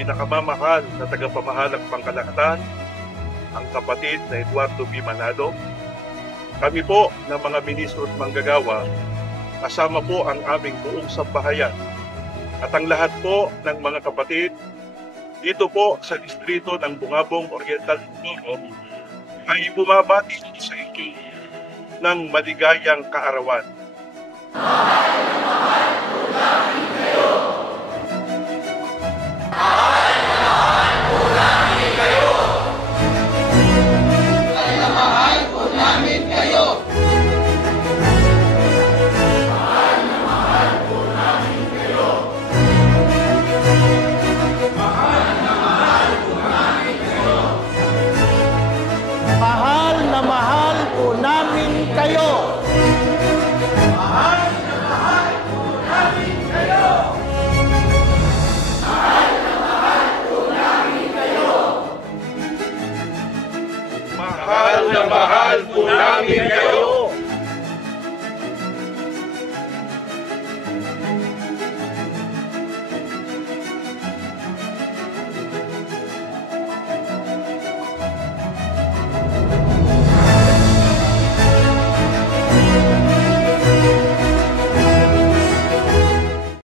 pinakamamahal na tagapamahalang pangkalahatan, ang kapatid na Eduardo B. Manalo, kami po ng mga ministro at manggagawa, kasama po ang aming buong sambahayan at ang lahat po ng mga kapatid dito po sa distrito ng Bungabong Oriental Mindoro ay bumabati sa inyo ng maligayang kaarawan. Mahal